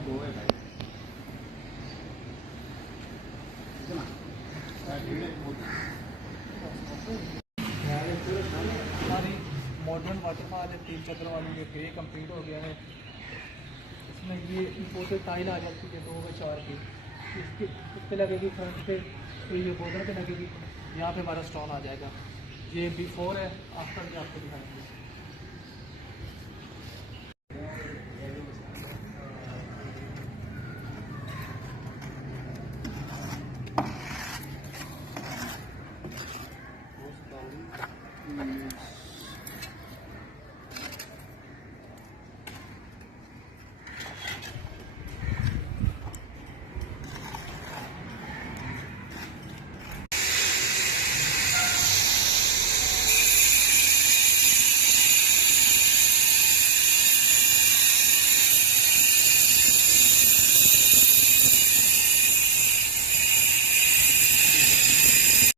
दो है भाई हमारी मॉडर्न वाटरफॉल है 3 चक्र वाली ये कंप्लीट हो गया है। इसमें ये इम्पोर्टेड टाइल आ जाती है 2 बाई 4 की, इस पे लगेगी फ्रंट पे, ये बॉर्डर पे लगेगी, यहाँ पे हमारा स्टोन आ जाएगा। ये बिफोर है, आफ्टर भी आपको दिखाएंगे।